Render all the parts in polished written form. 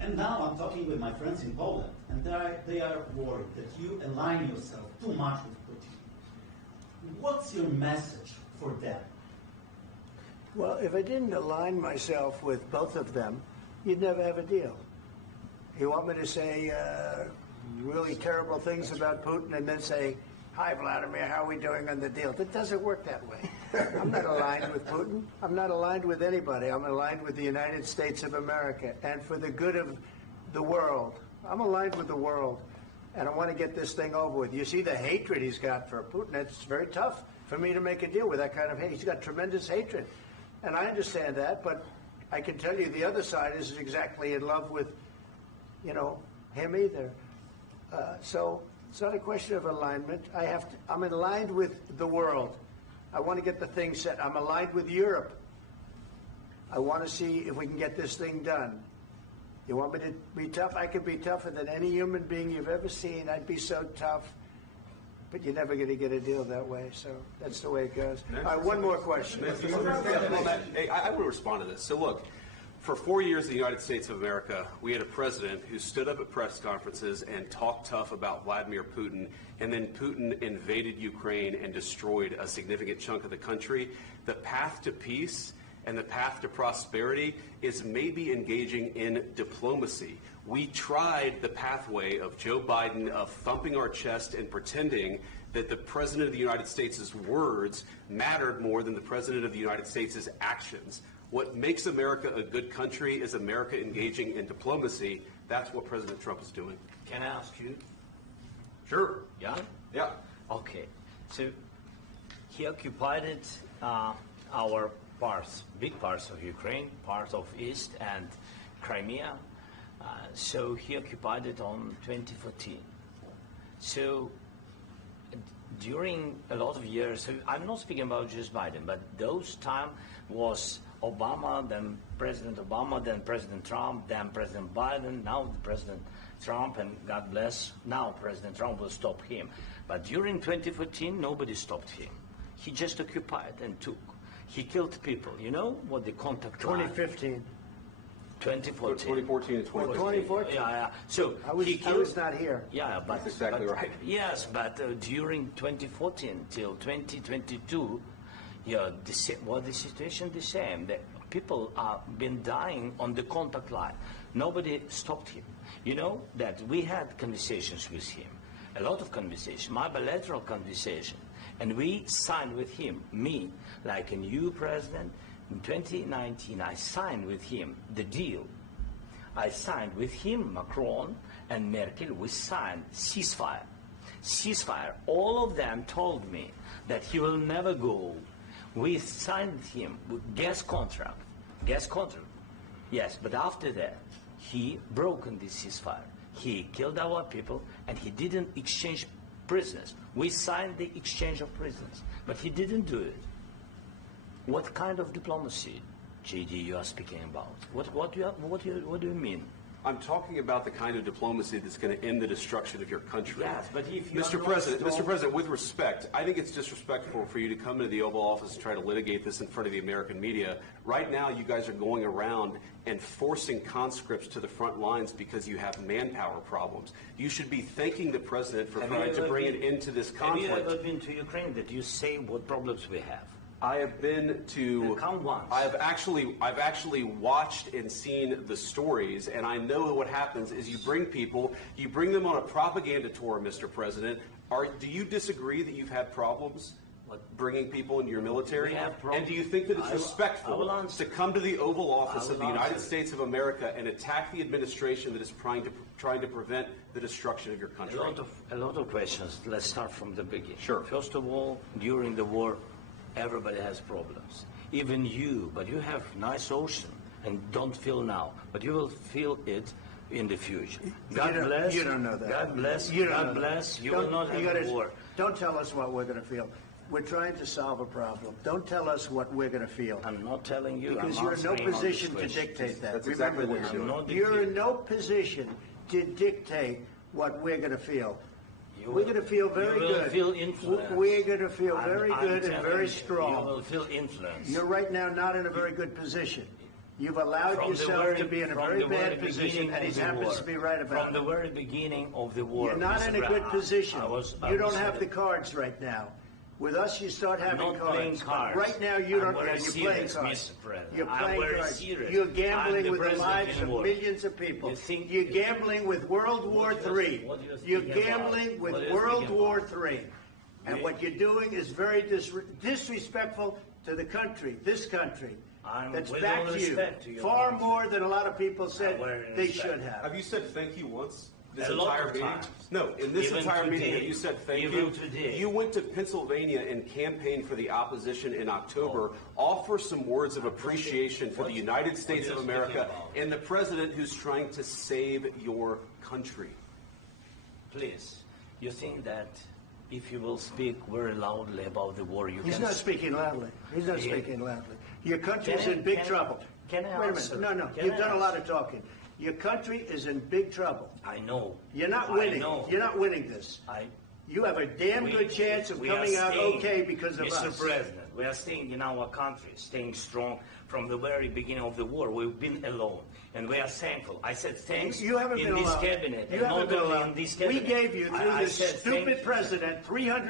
And now I'm talking with my friends in Poland, and they are worried that you align yourself too much with Putin. What's your message for them? Well, if I didn't align myself with both of them, you'd never have a deal. You want me to say really terrible things about Putin and then say, "Hi, Vladimir, how are we doing on the deal?" That doesn't work that way. I'm not aligned with Putin. I'm not aligned with anybody. I'm aligned with the United States of America. And for the good of the world, I'm aligned with the world. And I want to get this thing over with. You see the hatred he's got for Putin. It's very tough for me to make a deal with that kind of hate. He's got tremendous hatred. And I understand that, but I can tell you the other side isn't exactly in love with, him either. So it's not a question of alignment. I'm aligned with the world. I want to get the thing set. I'm aligned with Europe. I want to see if we can get this thing done. You want me to be tough? I could be tougher than any human being you've ever seen. I'd be so tough. But you're never going to get a deal that way. So that's the way it goes. All right, one more question. Hey, I want to respond to this. So look, for 4 years in the United States of America, we had a president who stood up at press conferences and talked tough about Vladimir Putin, and then Putin invaded Ukraine and destroyed a significant chunk of the country. The path to peace and the path to prosperity is maybe engaging in diplomacy. We tried the pathway of Joe Biden of thumping our chest and pretending that the President of the United States' words mattered more than the President of the United States' actions. What makes America a good country is America engaging in diplomacy. That's what President Trump is doing. Can I ask you? Sure. Yeah? Yeah. Okay. So he occupied our parts, big parts of Ukraine, parts of East and Crimea. So he occupied it on 2014. So during a lot of years, so I'm not speaking about just Biden, but those time was Obama, then President Obama, then President Trump, then President Biden, now President Trump, and God bless, now President Trump will stop him. But during 2014, nobody stopped him. He just occupied and took. He killed people. You know what the contact 2015. 2014. 2014 and 2015. 2014. Yeah. So I was not here. Yeah, but that's exactly right. Yes, but during 2014 till 2022, the situation the same. The people are been dying on the contact line. Nobody stopped him. You know that we had conversations with him, a lot of conversation, my bilateral conversation, and we signed with him, me, like a new president. In 2019, I signed with him the deal. I signed with him, Macron and Merkel, we signed ceasefire. Ceasefire. All of them told me that he will never go. We signed with him with gas contract. Gas contract. Yes, but after that, he broken this ceasefire. He killed our people and he didn't exchange prisoners. We signed the exchange of prisoners, but he didn't do it. What kind of diplomacy, JD, you are speaking about? What do you mean? I'm talking about the kind of diplomacy that's going to end the destruction of your country. Yes, but if you Mr. President, with respect, I think it's disrespectful for you to come into the Oval Office and try to litigate this in front of the American media. Right now, you guys are going around and forcing conscripts to the front lines because you have manpower problems. You should be thanking the President for trying to bring an end to this conflict. Have you ever been to Ukraine that you say what problems we have? I have been to. Count once. I've actually watched and seen the stories, and I know what happens is you bring them on a propaganda tour, Mr. President. Do you disagree that you've had problems bringing people into your military? We have problems. And do you think that it's respectful to come to the Oval Office of the United States of America and attack the administration that is trying to prevent the destruction of your country? A lot of questions. Let's start from the beginning. Sure. First of all, during the war, everybody has problems. Even you, but you have nice ocean and don't feel now, but you will feel it in the future. God bless. You don't know that. God bless. You God bless. You will not have a war. Don't tell us what we're going to feel. We're trying to solve a problem. Don't tell us what we're going to feel. I'm not telling you. Because you're in no position to dictate that. That's exactly what you're doing. You're in no position to dictate what we're going to feel. We're going to feel very good. You will feel influence. We're going to feel very good and very strong. You will feel influence. You're right now not in a very good position. You've allowed From the yourself to be in a from very the bad very position, beginning and he of the happens war. to be right about From the it. very beginning of the war. You're not Mr. in a Brown, good position. I You don't was- have the cards right now. With us, you start having Not playing cards. cards. Right now, you I'm don't. very You're playing serious, cards. Mr. President. You're I'm playing very cards. serious. You're I'm gambling the with the president lives in of war. millions of people. You think- You're gambling with World War What you're- III. what you're You're speaking about. gambling with What you're World speaking War about. III. And We- what you're doing is very disrespectful to the country, this country. I'm That's with back all to you. respect to your Far country. more than a lot of people said I'm very they respect. should have. Have you said thank you once? This A lot entire of meeting? times. No, in this Even entire meeting, today. have you said thank Even you? today. You went to Pennsylvania and campaigned for the opposition in October. Oh. Offer some words of appreciation for the United States are of you America speaking about? and the president who's trying to save your country. Please, you think that if you will speak very loudly about the war, you He's can... not speaking loudly. He's not Yeah. speaking loudly. Your country's Can I- in big can I- trouble. can I Wait a answer? minute. No. Can You've I done a lot answer? of talking. Your country is in big trouble. I know. You're not I winning. know. You're not winning this. You have a damn We- good chance of we are coming out staying- okay because of Mr. us. President, we are staying in our country, staying strong from the very beginning of the war. We've been alone, and we are thankful. I said thanks You haven't in been this allowed. cabinet, You and haven't not been only allowed. in this We cabinet. gave you, through I this said thank stupid you. president,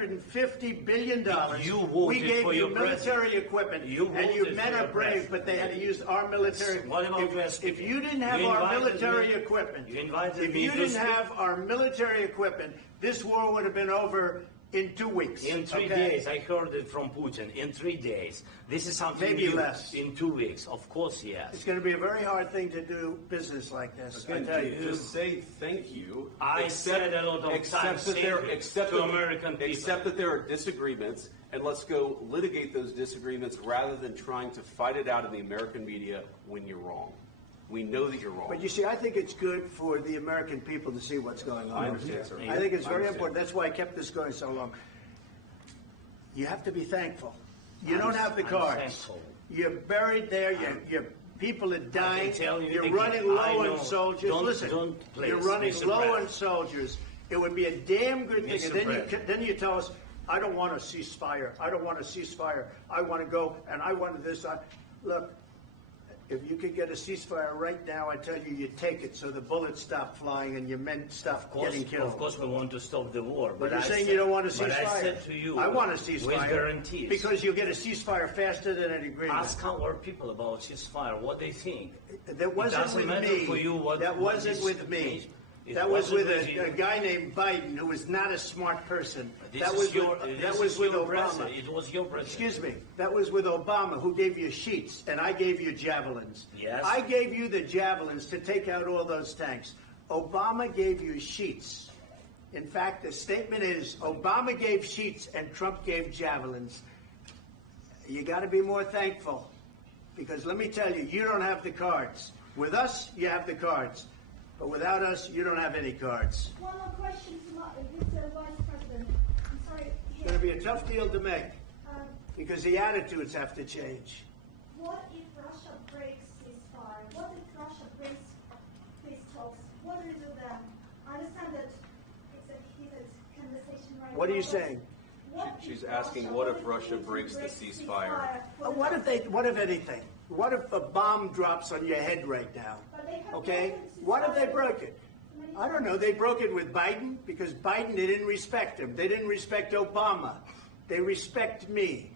$350 billion. You voted we gave for you your military president. equipment, You and you voted men for are your brave, president. but they had to use our military. What about if, West if you Virginia? didn't have You our invited military me- equipment, you invited if me you to didn't speak. have our military equipment, this war would have been over in 2 weeks. In 3 okay? days, I heard it from Putin. In 3 days, this is something Maybe new. less. In 2 weeks, of course, yes. It's going to be a very hard thing to do business like this. I Again, tell you. just say thank you. I said a lot of except times that there, thank you except to that- American people. Except that there are disagreements, and let's go litigate those disagreements rather than trying to fight it out in the American media when you're wrong. We know that you're wrong. But you see, I think it's good for the American people to see what's going on. I understand, sir. I think it's I very understand. important. That's why I kept this going so long. You have to be thankful. You don't have the I'm cards. thankful. You're buried there. Your people are dying. tell you You're again, running I low know. on soldiers. Don't- Listen, don't please, you're running Mr. low President. on soldiers. It would be a damn good thing. Mr. And then President. then you tell us, I don't want a ceasefire. I don't want a ceasefire. I want to go and I want this. Look, if you could get a ceasefire right now, I tell you, you take it so the bullets stop flying and your men stop getting killed. Of course, we want to stop the war. But you're I saying said- you don't want a ceasefire. But I said to you, I want a ceasefire. with guarantees. Because you'll get a ceasefire faster than an agreement. Ask our people about ceasefire, what they think. That wasn't doesn't with matter me. for you what- that what wasn't is- with me. It That was wasn't with with you. a guy named Biden, who was not a smart person. This That is was your, with, this that was is with your Obama. president. It was your president. Excuse me. That was with Obama, who gave you sheets, and I gave you javelins. Yes. I gave you the javelins to take out all those tanks. Obama gave you sheets. In fact, the statement is Obama gave sheets and Trump gave javelins. You got to be more thankful, because let me tell you, you don't have the cards. With us, you have the cards. But without us, you don't have any cards. One more question to Mr. Vice President. I'm sorry. It's going to be a tough deal to make, Um, because the attitudes have to change. what if Russia breaks ceasefire? What if Russia breaks peace talks? What do you do then? I understand that it's a heated conversation right now. What are you but saying? what She's if asking, what if Russia Putin breaks the breaks ceasefire? What if anything? What if a bomb drops on your head right now? But they have Okay? broken the What if they ceasefire broke it? many I don't know. times. They broke it with Biden because Biden, they didn't respect him. They didn't respect Obama. They respect me.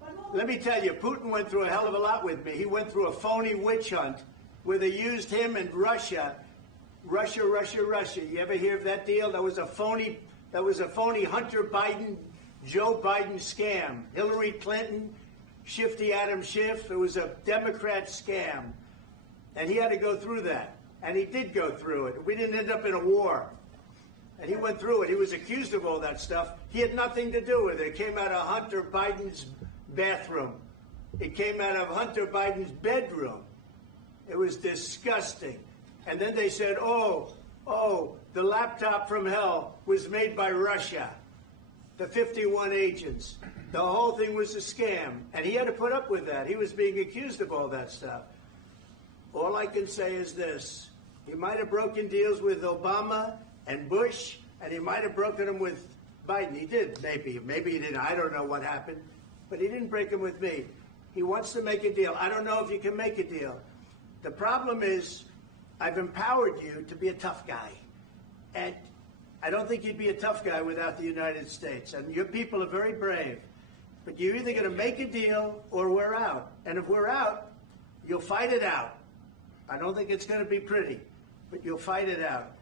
But what Let me tell you, Putin went through a hell of a lot with me. He went through a phony witch hunt where they used him and Russia. Russia. You ever hear of that deal? That was a phony Hunter Biden, Joe Biden scam. Hillary Clinton, Shifty Adam Schiff. It was a Democrat scam. And he had to go through that. And he did go through it. We didn't end up in a war. And he went through it. He was accused of all that stuff. He had nothing to do with it. It came out of Hunter Biden's bathroom. It came out of Hunter Biden's bedroom. It was disgusting. And then they said, oh, the laptop from hell was made by Russia. The 51 agents. The whole thing was a scam. And he had to put up with that. He was being accused of all that stuff. All I can say is this. He might have broken deals with Obama and Bush, and he might have broken them with Biden. He did, maybe. Maybe he didn't. I don't know what happened. But he didn't break them with me. He wants to make a deal. I don't know if you can make a deal. The problem is I've empowered you to be a tough guy. And I don't think you'd be a tough guy without the United States. And your people are very brave. But you're either going to make a deal or we're out. And if we're out, you'll fight it out. I don't think it's going to be pretty, but you'll fight it out.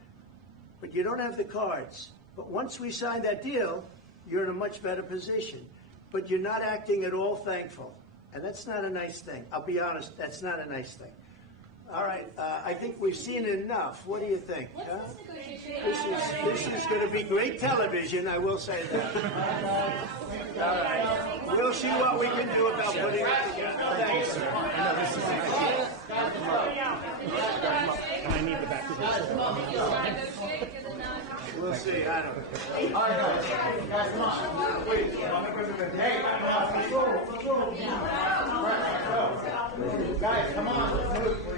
But you don't have the cards. But once we sign that deal, you're in a much better position. But you're not acting at all thankful. And that's not a nice thing. I'll be honest, that's not a nice thing. All right, I think we've seen enough. What do you think? Huh? This is going to be great television, I will say that. All right. We'll see what we can do about putting it together. Thanks. I need the back of this. We'll see. I don't know. All right, guys, come on. Wait, hey, let's go. Guys, come on. Let's move.